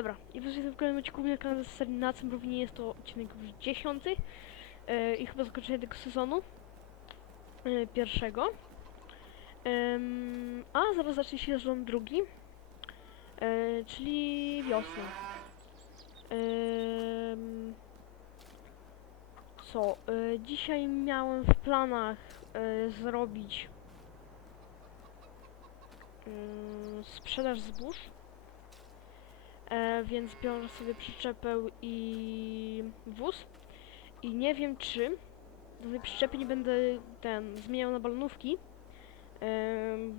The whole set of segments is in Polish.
Dobra, i wrócę w kolejnym odcinku na kanale z serii na nie jest to odcinek już dziesiąty e, i chyba zakończenie tego sezonu e, pierwszego. Em, a zaraz zacznie się sezon drugi, e, czyli wiosna. Em, co? E, dzisiaj miałem w planach e, zrobić mm, sprzedaż zbóż. Więc biorę sobie przyczepę i wóz. I nie wiem czy do tej przyczepy nie będę ten zmieniał na balonówki,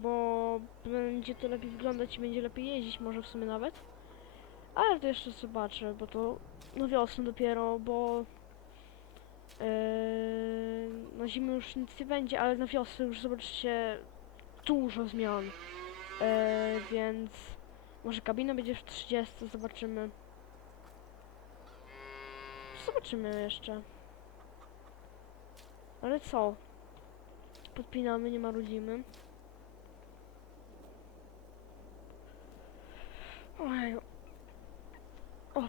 bo będzie to lepiej wyglądać i będzie lepiej jeździć może w sumie nawet. Ale to jeszcze zobaczę, bo to no wiosną dopiero, bo e, na zimę już nic nie będzie, ale na wiosnę już zobaczycie dużo zmian. E, więc może kabina będzie w 30, zobaczymy. Zobaczymy jeszcze. Ale co? Podpinamy, nie marudzimy. Ojej. O.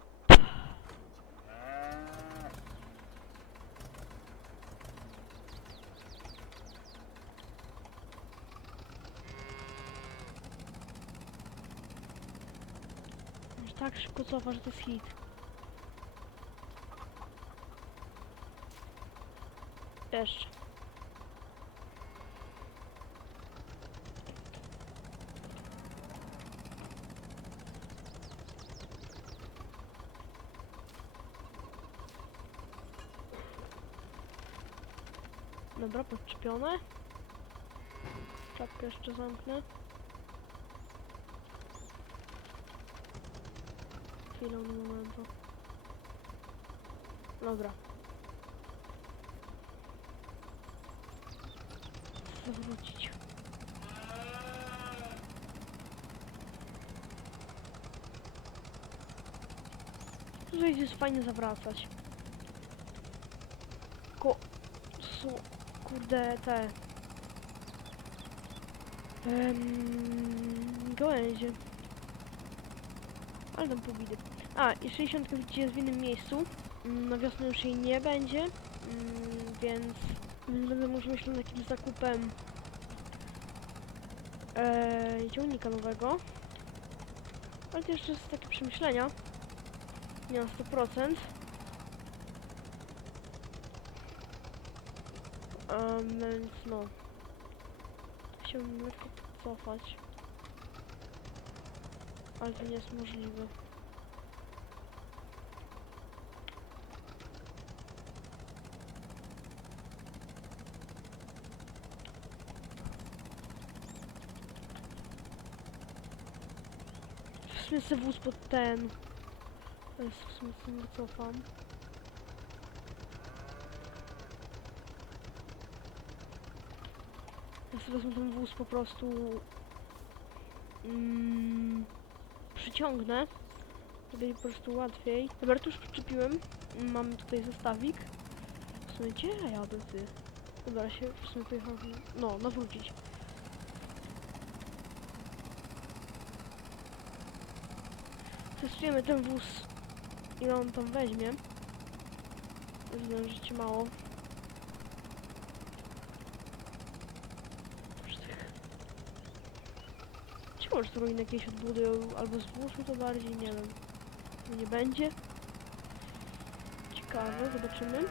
Już tak szybko cofa, że to jest hit. Dobra, podczepione. Czapkę jeszcze zamknę. Chwilę momentu. Dobra. Zawrócić. Tutaj jest fajnie zawracać. Ko... Su... Kurde, te... Um, gałęzie. Ale tam powidy. A, i 60 widzicie jest w innym miejscu. Mm, Na wiosnę już jej nie będzie, mm, więc będę musiał myśleć nad jakimś zakupem e, ciągnika nowego. Ale to jeszcze jest takie przemyślenia. Nie na 100%. Um, więc no. Chciałbym lekko cofać. Ale to nie jest możliwe. W sumie sobie wóz pod ten. Jest w sumie sobie cofam. Ja sobie wezmę ten wóz po prostu mm, przyciągnę. Będzie po prostu łatwiej. Dobra, tu już przyczepiłem. Mamy tutaj zestawik. W sumie gdzie ja jadę ty? Dobra, się w sumie pojechał. No, nawrócić. Testujemy ten wóz. Ile on tam weźmie. Zdążycie mało. Czy może to ruiny jakieś odbudują, albo zbóżmy to bardziej, nie wiem. Nie będzie. Ciekawe, zobaczymy.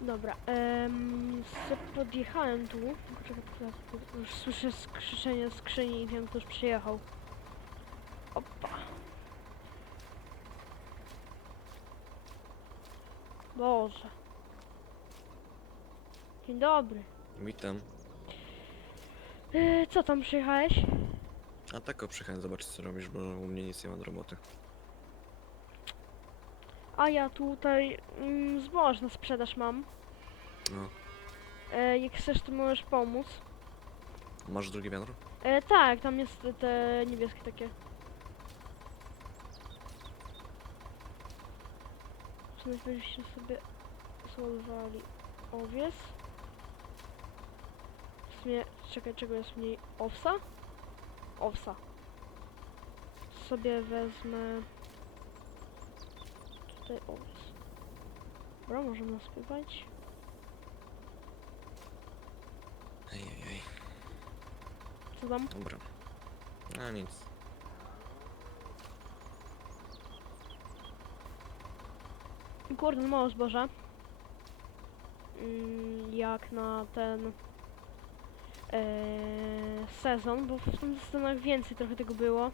Dobra, um, podjechałem tu. Tylko Czekaj, teraz tu- już słyszę skrzyczenie skrzyni i wiem, kto już przyjechał. Opa. Boże. Dzień dobry. Witam. E, co tam przyjechałeś? A tak o przyjechałem zobaczyć co robisz, bo u mnie nic nie ma do roboty. A ja tutaj mm, zboż na sprzedaż mam. No. E, jak chcesz, to możesz pomóc. Masz drugie wiadro? E, tak, tam jest te niebieskie takie. Co najpierw sobie zładowali owiec. W sumie, czekaj, czego jest mniej? Owsa? Owsa. Sobie wezmę tutaj owiec. Dobra, możemy naspywać. Ej, ej, ej. Co tam? Dobra. A nic. Kurde, no mało zboża. Mm, Jak na ten e, sezon, bo w tym sezonach więcej trochę tego było.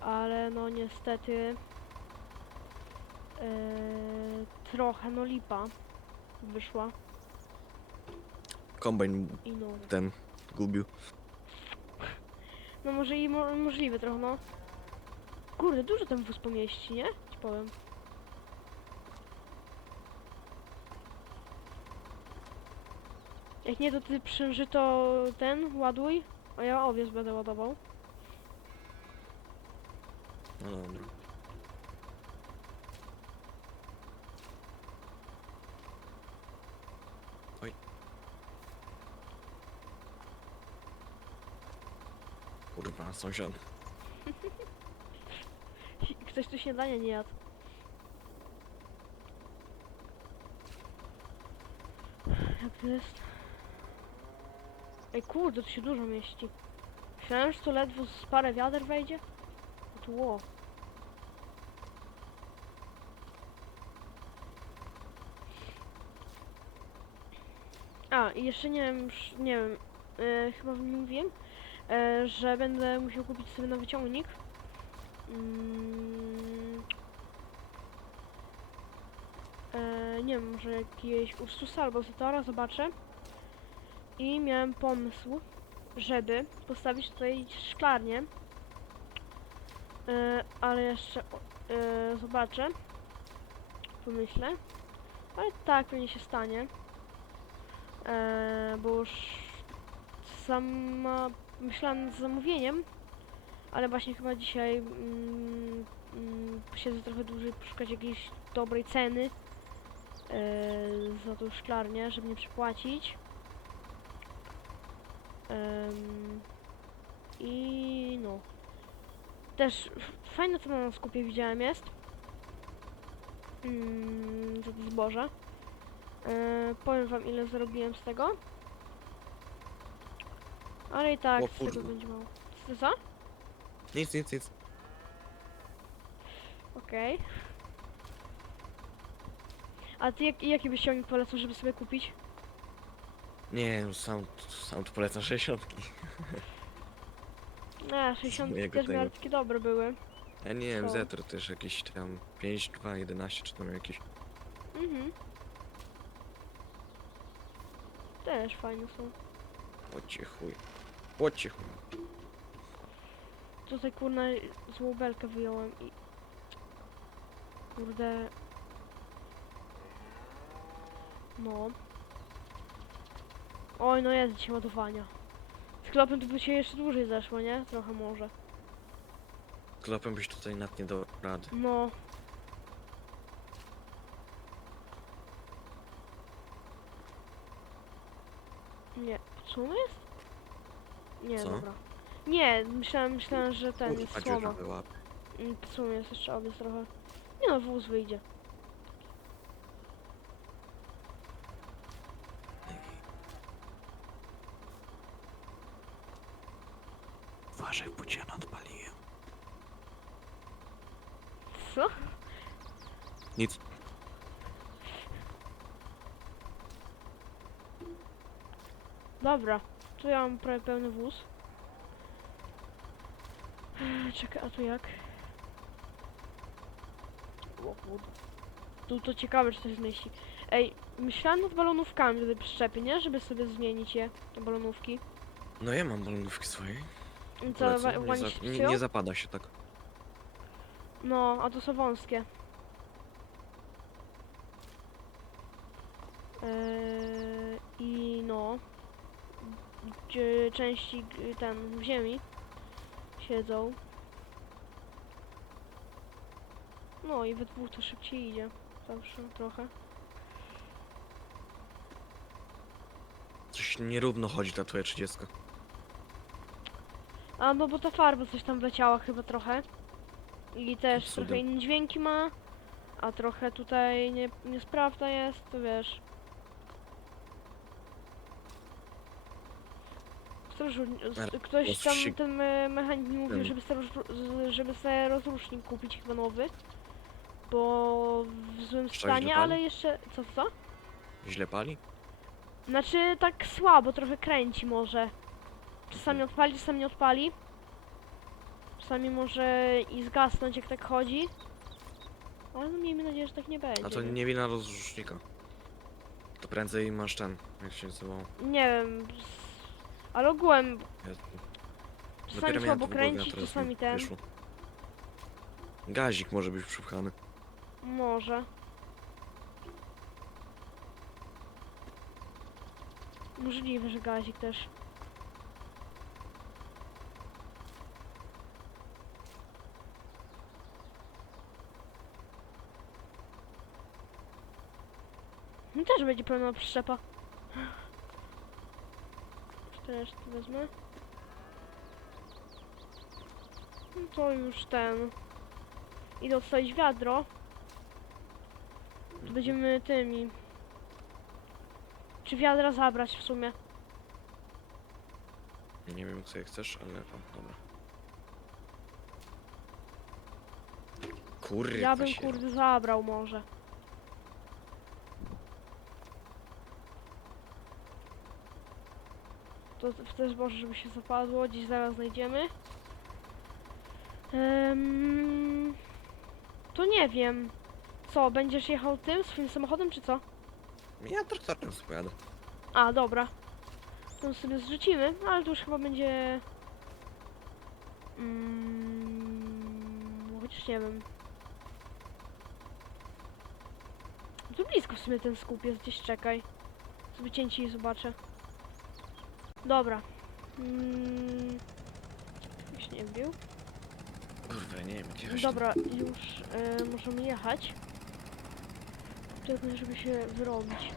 Ale no niestety e, trochę no lipa wyszła Kombajn i no. ten gubił. No może i mo możliwe trochę, no. Kurde, dużo ten wóz pomieści, nie? Ci powiem. Jak nie, to ty przężyto ten ładuj, a ja owiec będę ładował. No dobra. Oj. Kurwa, sąsiad. Ktoś tu śniadania nie jadł. Jak to jest? Ej kurde, tu się dużo mieści. Myślałem, że to ledwo z parę wiader wejdzie. A tu ło. A, jeszcze nie wiem, nie wiem, e, chyba nie mówiłem, e, że będę musiał kupić sobie nowy ciągnik. Mm. E, nie wiem, może jakiegoś Ursusa albo Zatora, zobaczę. I miałem pomysł, żeby postawić tutaj szklarnię. E, ale jeszcze e, zobaczę. Pomyślę. Ale tak pewnie się stanie. E, bo już sama myślałam nad zamówieniem, ale właśnie chyba dzisiaj mm, mm, posiedzę trochę dłużej poszukać jakiejś dobrej ceny e, za tą szklarnię, żeby nie przepłacić. Em, I no. Też f- fajna cena na skupie widziałem jest. Mm, za to zboże. E, powiem wam ile zarobiłem z tego. Ale i tak O z tego będzie mało. Co? co? Nic, nic, nic. Okej. A ty jak, jaki byś ciągnik polecał, żeby sobie kupić? Nie, no sam, sam tu polecam 60. A, 60 mojego też tego. takie dobre były. Ja nie wiem, Co? Zetro też jakieś tam 5, 2, 11 czy tam jakieś. Mhm. Też fajne są. Łocie chuj. Łocie chuj. Tutaj kurna złą belkę wyjąłem i... Kurde... No. Oj, no jest dzisiaj ładowania. Z klopem to by się jeszcze dłużej zeszło, nie? Trochę może. Klopem byś tutaj nad nie dał rady. No. Ono jest? Nie, Co? dobra. Nie, myślałem, myślałem, że ten jest Kurwa, dziura słoma. była. Mm, W sumie jest jeszcze obiec trochę. Nie no, wóz wyjdzie. Uważaj, bo cię nadpaliłem. Co? Nic. Dobra, tu ja mam prawie pełny wóz. Czekaj, a tu jak? Tu to ciekawe, czy coś zmieści. Ej, myślałem nad balonówkami tutaj przyczepię, nie? Żeby sobie zmienić je, te balonówki. No ja mam balonówki swoje. I Co, wa- nie, za, się nie, nie zapada się tak. No, a to są wąskie. Części g- ten w ziemi siedzą. No i we dwóch to szybciej idzie. Zawsze trochę. Coś nierówno chodzi ta twoja 30. A no bo ta farba coś tam wleciała chyba trochę. I też Cudem. trochę inne dźwięki ma. A trochę tutaj nie, niesprawna jest, to wiesz. Ktoś, Ale ktoś tam, ten me- mechanik mi mówił, ten- żeby sobie, rozru- żeby sobie rozrusznik kupić chyba nowy. Bo w złym stanie, dopali? ale jeszcze... Co, co? Źle pali? Znaczy tak słabo, trochę kręci może. Czasami Mhm. odpali, czasami nie odpali. Czasami może i zgasnąć jak tak chodzi. Ale no miejmy nadzieję, że tak nie będzie. A to nie wina rozrusznika. To prędzej masz ten, jak się nazywał. Nie wiem. Ale ogółem Jezu. czasami miałem słabo to w głowie, a kręci, teraz czasami mi ten. wyszło. Gazik może być przypchany. Może. Możliwe, że gazik też. No też będzie pełna przyczepa. Tu wezmę. No to już ten. Idę odstawić wiadro. To będziemy tymi. Czy wiadra zabrać w sumie? Nie wiem, co je chcesz, ale o, dobra. Kurwa Ja bym się- kurde zabrał może. To też może, żeby się zapadło, gdzieś zaraz znajdziemy. Em, to nie wiem. Co, będziesz jechał tym swoim samochodem, czy co? Ja traktorem sobie pojadę. A, dobra. To sobie zrzucimy, ale to już chyba będzie... Mm, chociaż nie wiem. Tu blisko w sumie ten skup jest, gdzieś czekaj. Sobie cięci i zobaczę. Dobra. Mm, już nie wbił. Kurwa, nie wiem, gdzie. Dobra, już e, możemy jechać. Tylko żeby się wyrobić.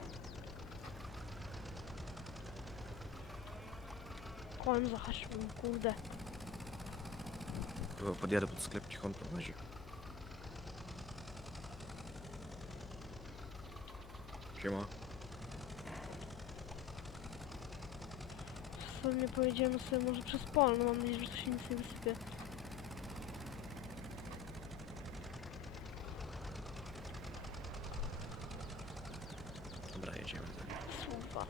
Kołem zahaczyłem, kurde. Chyba podjadę pod sklep, niech on prowadzi. Siema. Sumie pojedziemy sobie może przez pole, no mam nadzieję, że to się nic nie wysypie. Dobra, jedziemy. Słowa.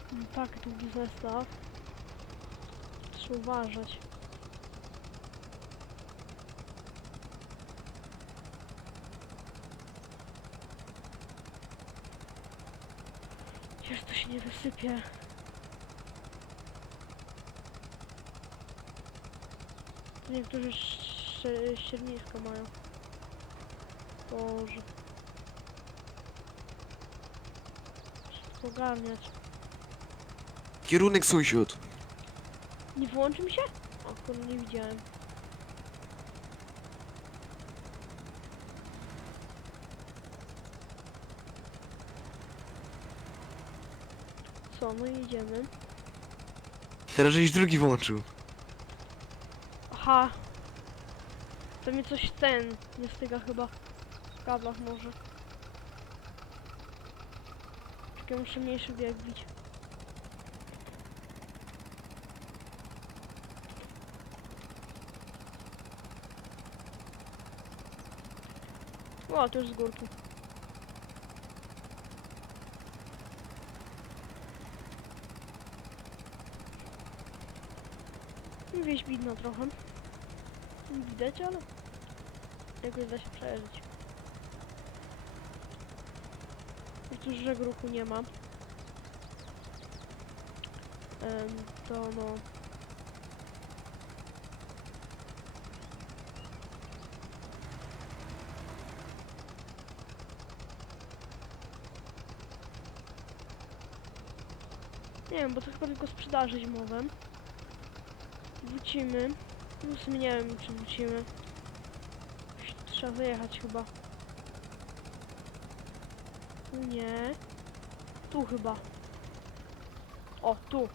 No Tak, długi zestaw. Trzeba uważać. Przecież to się nie wysypie. Niektórzy ścierniska mają. Boże. Wszystko ogarniać. Kierunek sąsiad. Nie włączy mi się? O kurde, nie widziałem. Co, no i idziemy. Teraz żeś drugi włączył. Aha. To mi coś ten nie styga chyba. W kablach może. Czekaj, muszę mniejszy bieg bić. O, to już z górki. Wieś widno trochę. Widać, ale jakoś da się przeżyć. dużego ruchu nie ma. Em, to no. Nie wiem, bo to chyba tylko sprzedaży zimowe. Wrócimy. No w sumie nie wiem, czy wrócimy. Trzeba wyjechać chyba. Tu nie. Tu chyba. O, tu.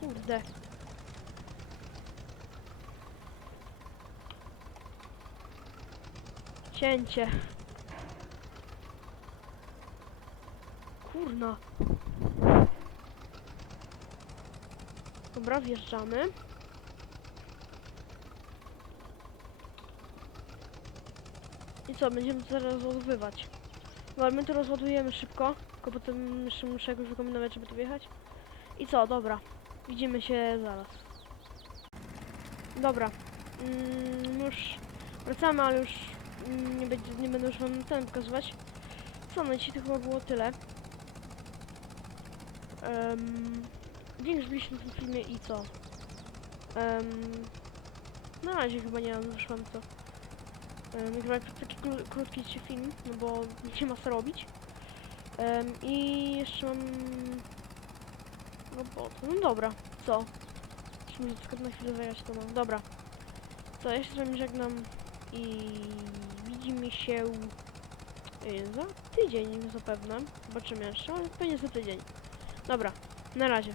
Kurde. Cięcie. Kurna. Dobra, wjeżdżamy. I co, będziemy to rozładowywać. No ale my to rozładujemy szybko, tylko potem jeszcze muszę jakoś wykombinować, żeby tu wjechać. I co, dobra. Widzimy się zaraz. Dobra. Mm, już wracamy, ale już nie, będzie, nie będę już wam ten pokazywać. Co, no dzisiaj to chyba było tyle. Um, Dzięki, że byliście na tym filmie i co? Um, na razie chyba nie mam już wam co. Um, chyba taki kró- krótki film, no bo nie ma co robić. Um, I jeszcze mam... robotę. No dobra, co? Muszę tylko na chwilę zagrać to mam. Dobra. To się z wami żegnam i widzimy się y, za tydzień zapewne. Zobaczymy jeszcze, ale pewnie za tydzień. Dobra, na razie.